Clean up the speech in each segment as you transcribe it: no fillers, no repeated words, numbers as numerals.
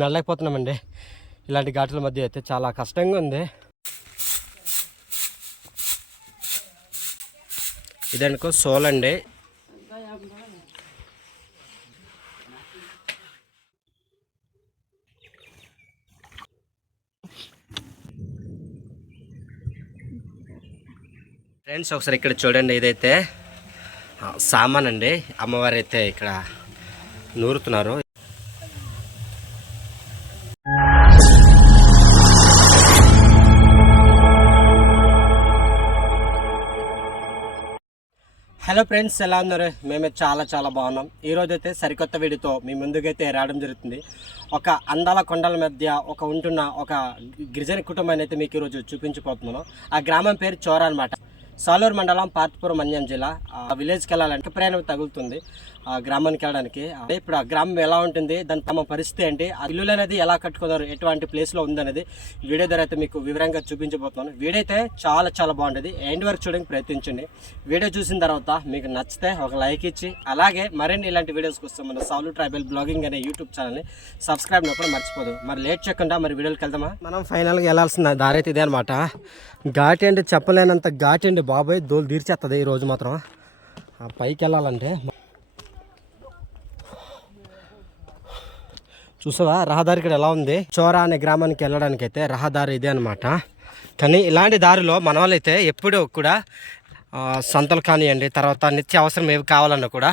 నడలేకపోతున్నామండి. ఇలాంటి ఘాట్ల మధ్య అయితే చాలా కష్టంగా ఉంది. ఇదనుకో సోల్ అండి. ఫ్రెండ్స్ ఒకసారి ఇక్కడ చూడండి, ఇదైతే సామాన్ అండి. అమ్మవారు అయితే ఇక్కడ నూరుతున్నారు. హలో ఫ్రెండ్స్, ఎలా ఉన్నారు? మేమైతే చాలా బాగున్నాం. ఈరోజు అయితే సరికొత్త వీడియోతో మీ ముందుకైతే రావడం జరుగుతుంది. ఒక అందాల కొండల మధ్య ఉంటున్న ఒక గిరిజన కుటుంబాన్ని అయితే మీకు ఈరోజు చూపించిపోతున్నాను. ఆ గ్రామం పేరు చోరా అనమాట. సాలూరు మండలం, పార్తపురం, మన్యం జిల్లా. ఆ విలేజ్కి వెళ్ళాలంటే ప్రయాణం తగులుతుంది ఆ గ్రామానికి వెళ్ళడానికి. ఇప్పుడు ఆ గ్రామం ఎలా ఉంటుంది, దాని తమ పరిస్థితి ఏంటి, ఆ ఇల్లు అనేది ఎలా కట్టుకున్నారు, ఎటువంటి ప్లేస్లో ఉందనేది వీడియో ద్వారా అయితే మీకు వివరంగా చూపించబోతున్నాను. వీడియో అయితే చాలా బాగుంటుంది. ఎండ్ వరకు చూడడానికి ప్రయత్నించండి. వీడియో చూసిన తర్వాత మీకు నచ్చితే ఒక లైక్ ఇచ్చి, అలాగే మరిన్ని ఇలాంటి వీడియోస్ కోసం మన సాలు ట్రైబల్ బ్లాగింగ్ అనే యూట్యూబ్ ఛానల్ని సబ్స్క్రైబ్ కూడా మర్చిపోదు. మరి లేట్ చేయకుండా మరి వీడియోకి వెళ్దామా? మనం ఫైనల్గా వెళ్ళాల్సిన దారి అయితే ఇదే అనమాట. ఘాటి అంటే చెప్పలేనంత ఘాటి అండి బాబాయ్. దోలు తీర్చేస్తుంది ఈరోజు మాత్రం. పైకి వెళ్ళాలంటే చూసావా రహదారి ఇక్కడ ఎలా ఉంది. చోరా అనే గ్రామానికి వెళ్ళడానికి అయితే రహదారి ఇదే అనమాట. కానీ ఇలాంటి దారిలో మన వాళ్ళైతే ఎప్పుడూ కూడా సంతలు కానివ్వండి, తర్వాత నిత్య అవసరం ఏవి కావాలన్నా కూడా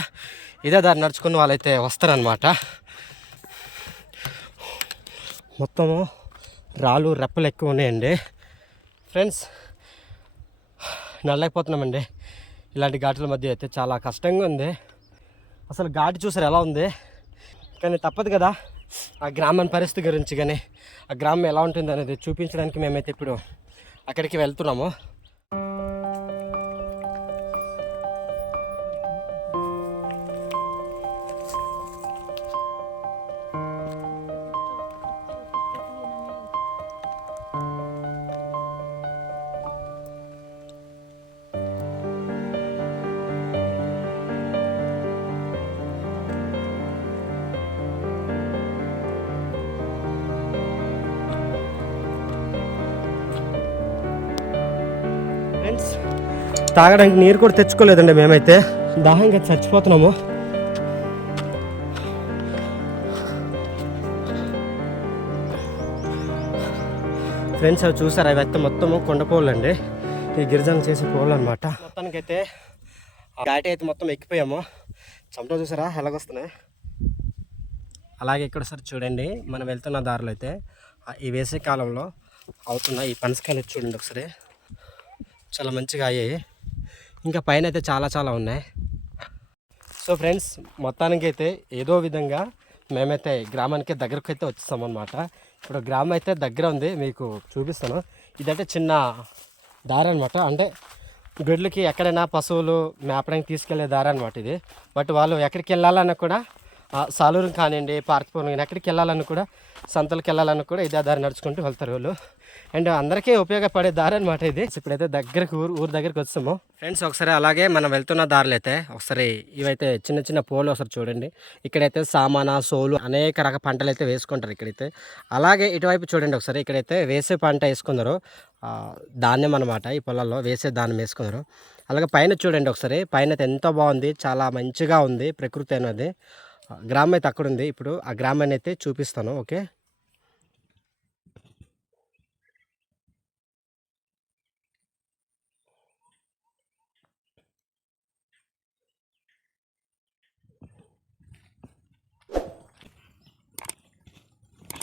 ఇదే దారి నడుచుకుని వాళ్ళైతే వస్తారనమాట. మొత్తము రాళ్ళు రెప్పలు ఎక్కువ ఉన్నాయండి ఫ్రెండ్స్. నడలేకపోతున్నామండి. ఇలాంటి ఘాట్ల మధ్య అయితే చాలా కష్టంగా ఉంది. అసలు ఘాటి చూసారు ఎలా ఉంది. కానీ తప్పదు కదా, ఆ గ్రామం పరిస్థితి గురించి కానీ ఆ గ్రామం ఎలా ఉంటుంది అనేది చూపించడానికి మేమైతే ఇప్పుడు అక్కడికి వెళ్తున్నాము. ఫ్రెండ్స్ తాగడానికి నీరు కూడా తెచ్చుకోలేదండి మేమైతే. దాహంగా చచ్చిపోతున్నాము. ఫ్రెండ్స్ అవి చూసారు, అవి అయితే మొత్తము కొండ పోళ్ళు అండి. ఈ గిరిజనులు చేసే పోళ్ళు అనమాట. మొత్తానికైతే ఘాటి అయితే మొత్తం ఎక్కిపోయాము. చెమట చూసారా ఎలాగొస్తున్నాయి. అలాగే ఇక్కడ సార్ చూడండి, మనం వెళ్తున్న దారిలో అయితే ఈ వేసవి కాలంలో అవుతున్న ఈ పనసకాయలు చూడండి ఒకసారి, చాలా మంచిగా అయ్యాయి. ఇంకా పైన అయితే చాలా ఉన్నాయి. సో ఫ్రెండ్స్ మొత్తానికి అయితే ఏదో విధంగా మేమైతే గ్రామానికి దగ్గరకు అయితే వచ్చేస్తామన్నమాట. ఇప్పుడు గ్రామం అయితే దగ్గర ఉంది, మీకు చూపిస్తాను. ఇదంటే చిన్న దారి అనమాట. అంటే గొడ్లకి ఎక్కడైనా పశువులు మేపడానికి తీసుకెళ్లే దారి అనమాట ఇది. బట్ వాళ్ళు ఎక్కడికి వెళ్ళాలన్నా కూడా సాలూరు కానివ్వండి, పార్తపురం, ఎక్కడికి వెళ్ళాలన్నా కూడా, సంతలకు వెళ్ళాలన్నా కూడా ఇదే దారి నడుచుకుంటూ వెళ్తారు వాళ్ళు. అండ్ అందరికీ ఉపయోగపడే దారి అనమాట ఇది. ఇప్పుడైతే దగ్గరకు ఊరు దగ్గరికి వస్తాము ఫ్రెండ్స్. ఒకసారి అలాగే మనం వెళ్తున్న దారులు అయితే ఒకసారి ఇవైతే చిన్న పోలు ఒకసారి చూడండి. ఇక్కడైతే సామానా, సోలు అనేక రకాల పంటలు అయితే వేసుకుంటారు ఇక్కడైతే. అలాగే ఇటువైపు చూడండి ఒకసారి, ఇక్కడైతే వేసే పంట వేసుకున్నారు, ధాన్యం అనమాట. ఈ పొలాల్లో వేసే ధాన్యం వేసుకున్నారు. అలాగే పైన చూడండి ఒకసారి, పైన అయితే ఎంతో బాగుంది, చాలా మంచిగా ఉంది ప్రకృతి అనేది. గ్రామం అయితే అక్కడ ఉంది. ఇప్పుడు ఆ గ్రామాన్ని అయితే చూపిస్తాను. ఓకే,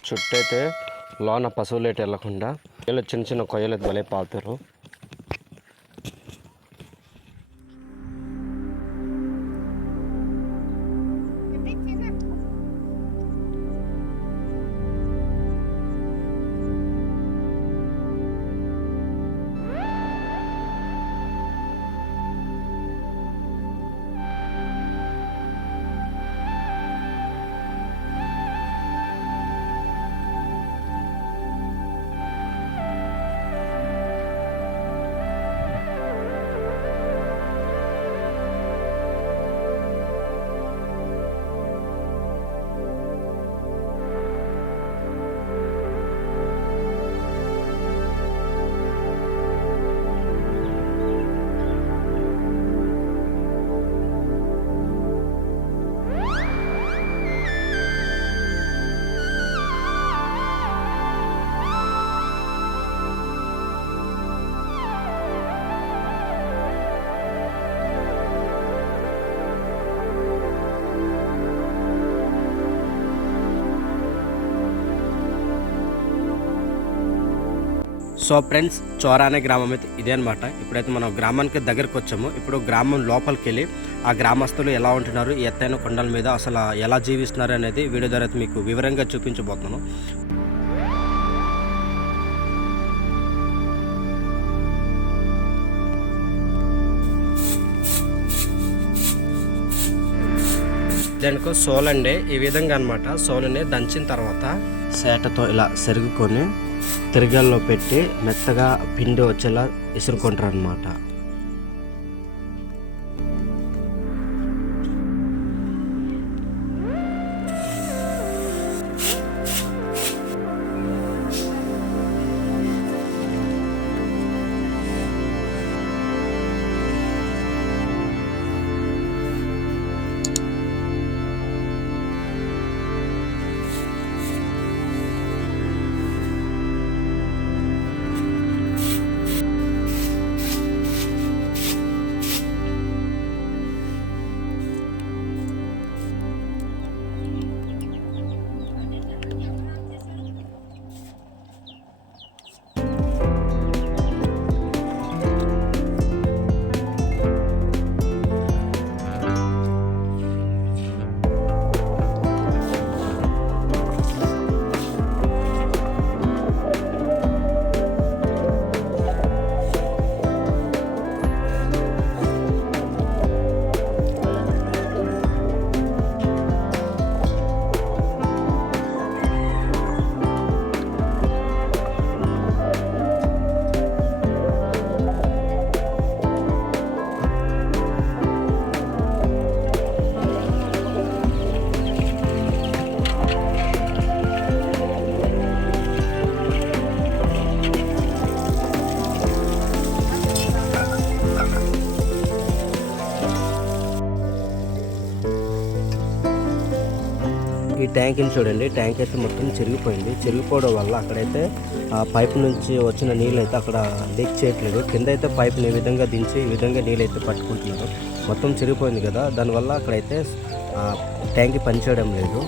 చుట్టూ అయితే లోన పశువులు అయితే వెళ్ళకుండా వీళ్ళు చిన్న కొయ్యలు అయితే భలే పాలుతారు. సో ఫ్రెండ్స్, చోరా అనే గ్రామం అయితే ఇదే అనమాట. ఇప్పుడైతే మనం గ్రామానికి దగ్గరకు వచ్చాము. ఇప్పుడు గ్రామం లోపలికి వెళ్ళి ఆ గ్రామస్తులు ఎలా ఉంటున్నారు, ఈ ఎత్తైన కొండల మీద అసలు ఎలా జీవిస్తున్నారు అనేది వీడియో ద్వారా మీకు వివరంగా చూపించబోతున్నాను. దానికో సోలండి ఈ విధంగా అనమాట. సోలుని దంచిన తర్వాత సేటతో ఇలా సెరుగుకొని తిరగల్లో పెట్టి మెత్తగా పిండి వచ్చేలా ఇసురుకుంటారు అనమాట. ఈ ట్యాంక్ని చూడండి, ట్యాంక్ అయితే మొత్తం చెరిగిపోయింది. చెరిగిపోవడం వల్ల అక్కడైతే ఆ పైప్ నుంచి వచ్చిన నీళ్ళు అయితే అక్కడ లీక్ చేయట్లేదు. కింద అయితే పైప్ని ఈ విధంగా దించి ఈ విధంగా నీళ్ళు అయితే పట్టుకుంటున్నారు. మొత్తం చెరిగిపోయింది కదా, దానివల్ల అక్కడైతే ట్యాంక్ పనిచేయడం లేదు.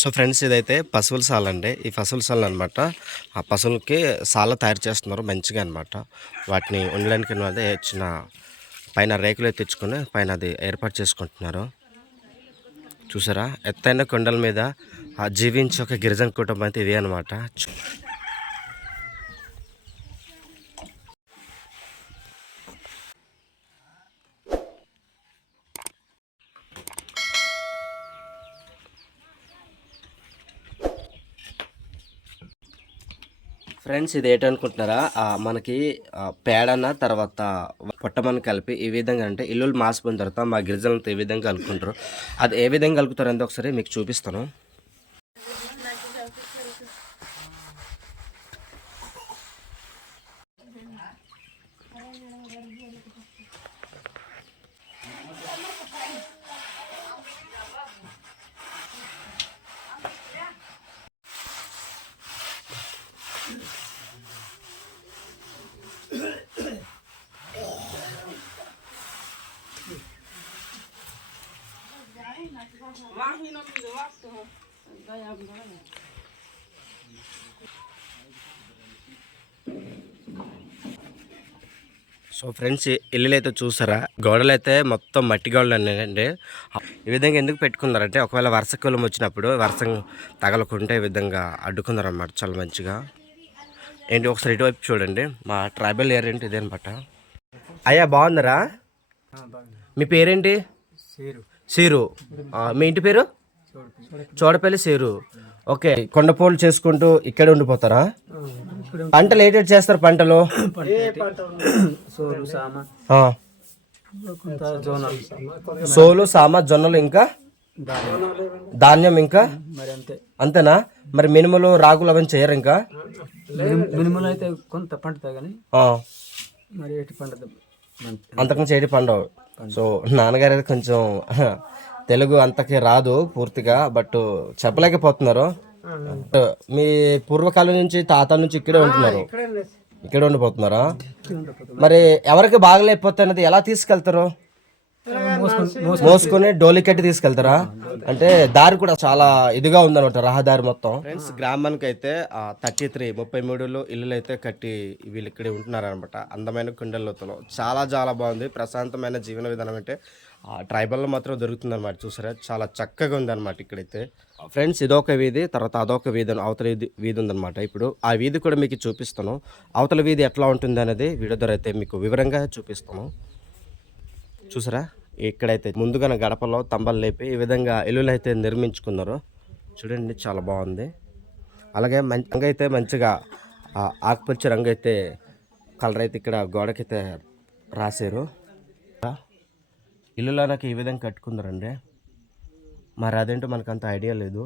సో ఫ్రెండ్స్, ఇదైతే పశువుల సాల అండి. ఈ పశువుల సాల అనమాట. ఆ పశువులకి సాల తయారు చేస్తున్నారు మంచిగా అనమాట. వాటిని ఉండడానికి చిన్న పైన రేకులు తెచ్చుకొని పైన అది ఏర్పాటు చేసుకుంటున్నారు. చూసారా, ఎత్తైన కొండల మీద జీవించే ఒక గిరిజన కుటుంబం అయితే ఇదే అనమాట. ఫ్రెండ్స్, ఇది ఏంటనుకుంటున్నారా, మనకి పేడన తర్వాత పొట్టమని కలిపి ఈ విధంగా అంటే ఇల్లులు మాసిపోయిన తర్వాత మా గిరిజనులతో ఈ విధంగా కలుపుకుంటారు. అది ఏ విధంగా కలుపుతారు అంటే ఒకసారి మీకు చూపిస్తాను. సో ఫ్రెండ్స్, ఇల్లులు అయితే చూసారా, గోడలు అయితే మొత్తం మట్టి గోడలు అన్నాయండి. ఈ విధంగా ఎందుకు పెట్టుకున్నారంటే ఒకవేళ వర్షాకాలం వచ్చినప్పుడు వర్షం తగలకుంటే ఈ విధంగా అడ్డుకున్నారన్నమాట. చాలా మంచిగా. ఏంటి ఒకసారి ఇటువైపు చూడండి, మా ట్రైబల్ ఏరియా ఏంటి ఇదే అనమాట. అయ్యా బాగుందరా? మీ పేరేంటి? సీరు. మీ ఇంటి పేరు? చోడపల్లి సీరు. ఓకే, కొండపోలు చేసుకుంటూ ఇక్కడే ఉండిపోతారా? పంటలు ఏటేటి చేస్తారు? పంటలు సోలు, సామ, జొన్నలు ఇంకా ధాన్యం ఇంకా మరి అంతే. అంతేనా? మరి మినుములు రాగులు అవన్నీ చేయరు ఇంకా? మినిమల్ అయితే కొంత పండుతాయి కానీ మరి ఎటు పండుతుంది అంతకుమించి ఏటి పండవు. సో నాన్నగారు అయితే కొంచెం తెలుగు అంతకి రాదు పూర్తిగా, బట్ చెప్పలేకపోతున్నారు. మీ పూర్వకాలం నుంచి తాతల నుంచి ఇక్కడే ఉంటున్నారు, ఇక్కడే ఉండిపోతున్నారా? మరి ఎవరికి బాగలేకపోతే అనేది ఎలా తీసుకెళ్తారు? మోసుకొని డోలి కట్టి తీసుకెళ్తారా? అంటే దారి కూడా చాలా ఇదిగా ఉందన్నమాట, రహదారి మొత్తం. ఫ్రెండ్స్, గ్రామానికి అయితే 33 ఇల్లులు అయితే కట్టి వీళ్ళు ఇక్కడే ఉంటున్నారు అనమాట. అందమైన కుండలతో చాలా చాలా బాగుంది. ప్రశాంతమైన జీవన విధానం అంటే ట్రైబల్లో మాత్రం దొరుకుతుంది అనమాట. చూసారా, చాలా చక్కగా ఉంది అనమాట ఇక్కడైతే. ఫ్రెండ్స్, ఇదొక వీధి, తర్వాత అదొక వీధి, అవతల వీధి ఉందన్నమాట. ఇప్పుడు ఆ వీధి కూడా మీకు చూపిస్తాను. అవతల వీధి ఎట్లా ఉంటుంది అనేది వీడియో ద్వారా అయితే మీకు వివరంగా చూపిస్తాను. చూసారా, ఇక్కడైతే ముందుగా గడపలో తంబలు లేపి ఈ విధంగా ఇల్లులు అయితే నిర్మించుకున్నారు. చూడండి, చాలా బాగుంది. అలాగే రంగు అయితే మంచిగా ఆకుపచ్చ రంగు అయితే కలర్ అయితే ఇక్కడ గోడకైతే రాశారు. ఇల్లులో నాకు ఈ విధంగా కట్టుకున్నారండి. మరి అదేంటో మనకు అంత ఐడియా లేదు.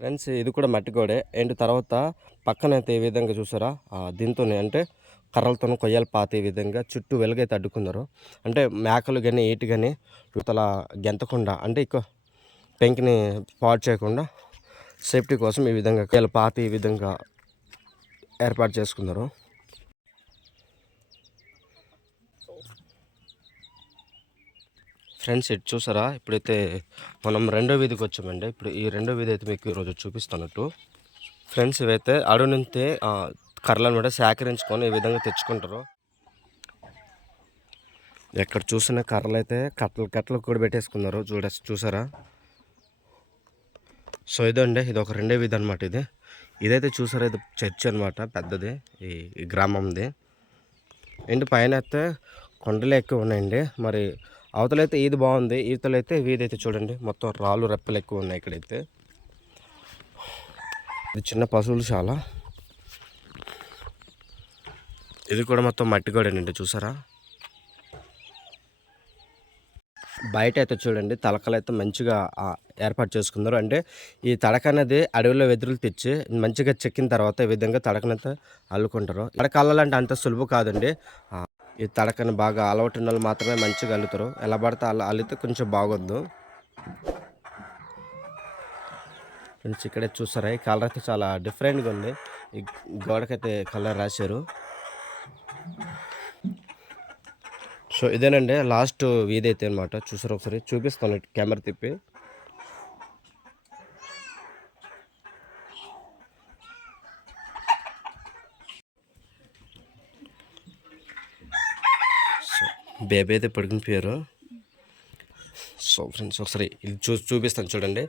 ఫ్రెండ్స్, ఇది కూడా మట్టి గోడే ఏంటి. తర్వాత పక్కన అయితే ఈ విధంగా చూసారా, దీంతోనే అంటే కర్రలతో కొయ్యాలి పాత ఈ విధంగా చుట్టూ వెలుగైతే అడ్డుకున్నారు. అంటే మేకలు కానీ ఏటి కానీ యువతల గెంతకుండా, అంటే ఇక పెంకిని పాడు చేయకుండా సేఫ్టీ కోసం ఈ విధంగా కొయ్యాలి పాత ఈ విధంగా ఏర్పాటు చేసుకున్నారు. ఫ్రెండ్స్, ఇటు చూసారా, ఇప్పుడైతే మనం రెండో వీధికి వచ్చామండి. ఇప్పుడు ఈ రెండో వీధి అయితే మీకు ఈరోజు చూపిస్తున్నట్టు. ఫ్రెండ్స్, ఇవైతే అడవి నుంచి కర్రలను కూడా సేకరించుకొని ఈ విధంగా తెచ్చుకుంటారు. ఎక్కడ చూసిన కర్రలు అయితే కట్టలు కూడా పెట్టేసుకున్నారు. చూసారా. సో ఇదండి, ఇది ఒక రెండో వీధి అనమాట. ఇదైతే చూసారా, ఇది చర్చ్ అనమాట, పెద్దది ఈ గ్రామంది. ఏంటి పైన అయితే కొండలు ఎక్కువ ఉన్నాయండి. మరి అవతలైతే ఇది బాగుంది, ఈతలైతే వీధైతే చూడండి మొత్తం రాళ్ళు రెప్పలు ఎక్కువ ఉన్నాయి. ఇక్కడైతే ఇది చిన్న పశువులు చాలా. ఇది కూడా మొత్తం మట్టి గోడేనండి. చూసారా, బయట అయితే చూడండి తలకలు అయితే మంచిగా ఏర్పాటు చేసుకున్నారు. అంటే ఈ తడక అనేది అడవిలో వెదురులు తెచ్చి మంచిగా చెక్కిన తర్వాత ఈ విధంగా తడకనైతే అల్లుకుంటారు. తడక అల్లాలంటే అంత సులువు కాదండి. ఈ తడకని బాగా అలవాటు ఉన్న వాళ్ళు మాత్రమే మంచిగా అల్లుతారు. ఎలా పడితే అలా అల్లితే కొంచెం బాగొద్దు. ఫ్రెండ్స్, ఇక్కడే చూసారా, ఈ కలర్ అయితే చాలా డిఫరెంట్గా ఉంది. ఈ గోడకైతే కలర్ రాశారు. సో ఇదేనండి లాస్ట్ వీధి అయితే అనమాట. చూసారు, ఒకసారి చూపిస్తాను కెమెరా తిప్పి. సో బేబీ అయితే పడుకునిపోయారు. సో ఫ్రెండ్స్, ఒకసారి ఇది చూపిస్తాను చూడండి.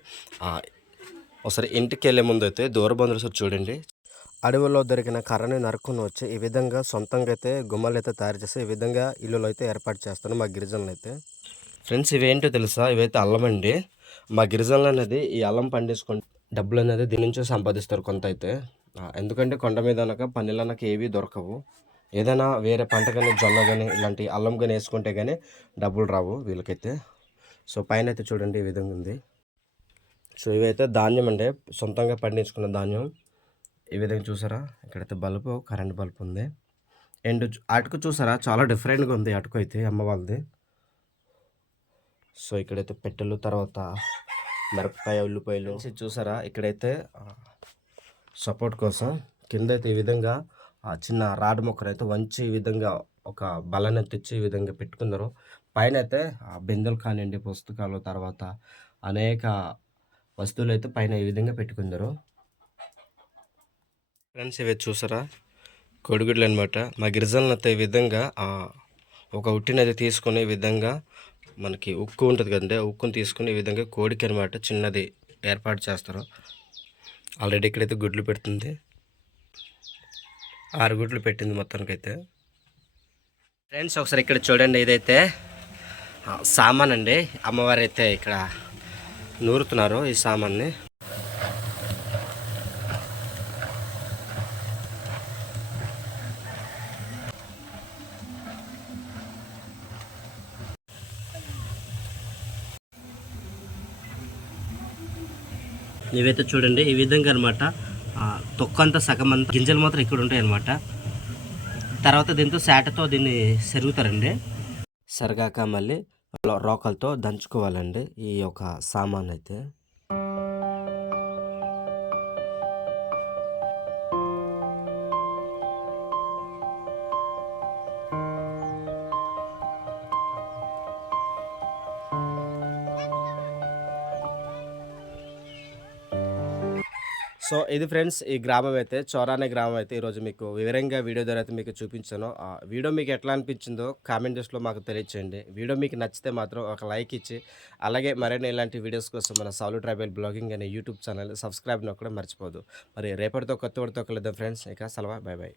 ఒకసారి ఇంటికి వెళ్ళే ముందు అయితే దూరబంధువులు చూడండి. అడవుల్లో దొరికిన కర్రని నరుకుని వచ్చి ఈ విధంగా సొంతంగా అయితే గుమ్మలు అయితే తయారు చేసి ఈ విధంగా ఇల్లులో అయితే ఏర్పాటు చేస్తాను మా గిరిజనులు అయితే. ఫ్రెండ్స్, ఇవేంటో తెలుసా, ఇవైతే అల్లం అండి. మా గిరిజనులు అనేది ఈ అల్లం పండించుకొని డబ్బులు అనేది దీని నుంచే సంపాదిస్తారు కొంత అయితే. ఎందుకంటే కొండ మీద అనక పన్నెలు అనక ఏవి దొరకవు. ఏదైనా వేరే పంట కానీ జొన్న కానీ ఇలాంటి అల్లం కానీ వేసుకుంటే కానీ డబ్బులు రావు వీళ్ళకైతే. సో పైన అయితే చూడండి ఈ విధంగా ఉంది. సో ఇవైతే ధాన్యం అండి, సొంతంగా పండించుకున్న ధాన్యం. ఈ విధంగా చూసారా, ఇక్కడైతే బల్బు, కరెంట్ బల్బు ఉంది. అండ్ అటుకు చూసారా, చాలా డిఫరెంట్గా ఉంది అటుకు అయితే అమ్మ వాళ్ళది. సో ఇక్కడైతే పెట్టెలు, తర్వాత మిరపకాయ, ఉల్లిపాయలు చూసారా. ఇక్కడైతే సపోర్ట్ కోసం కింద అయితే ఈ విధంగా చిన్న రాడ్ మొక్కలు అయితే వంచి ఈ విధంగా ఒక బలని తెచ్చి ఈ విధంగా పెట్టుకున్నారు. పైన అయితే బిందెలు కానివ్వండి, పుస్తకాలు, తర్వాత అనేక వస్తువులు అయితే పైన ఈ విధంగా పెట్టుకున్నారు. ఫ్రెండ్స్, ఇవి చూసారా, కోడిగుడ్లు అనమాట. మా గిరిజనులు అయితే ఈ విధంగా ఒక ఉట్టినది తీసుకుని ఈ విధంగా మనకి ఉక్కు ఉంటుంది కదండి, ఉక్కుని తీసుకుని ఈ విధంగా కోడికి అనమాట చిన్నది ఏర్పాటు చేస్తారు. ఆల్రెడీ ఇక్కడైతే గుడ్లు పెడుతుంది, 6 గుడ్లు పెట్టింది మొత్తానికైతే. ఫ్రెండ్స్, ఒకసారి ఇక్కడ చూడండి, ఇదైతే సామాన్ అండి. అమ్మవారు అయితే ఇక్కడ నూరుతున్నారు ఈ సామాన్ని. ఇవైతే చూడండి ఈ విధంగా అనమాట. తొక్కంతా సగం అంతా గింజలు మాత్రం ఇక్కడ ఉంటాయి అనమాట. తర్వాత దీంతో శాటతో దీన్ని సెరుగుతారండి. సరిగాక మళ్ళీ రోకలతో దంచుకోవాలండి ఈ యొక్క సామాన్ అయితే. సో ఇది ఫ్రెండ్స్ ఈ గ్రామం అయితే, చోరా అనే గ్రామం అయితే ఈరోజు మీకు వివరంగా వీడియో ద్వారా అయితే మీకు చూపించాను. ఆ వీడియో మీకు ఎట్లా అనిపించిందో కామెంట్ బాక్స్లో మాకు తెలియచేయండి. వీడియో మీకు నచ్చితే మాత్రం ఒక లైక్ ఇచ్చి, అలాగే మరిన్ని ఇలాంటి వీడియోస్ కోసం మన సాలు ట్రైబల్ బ్లాగింగ్ అనే యూట్యూబ్ ఛానల్ సబ్స్క్రైబ్ నొక్కడం మర్చిపోదు. మరి రేపటితో కొత్త వాడితో కలుద్దాం ఫ్రెండ్స్. ఇక సెలవు, బై బై.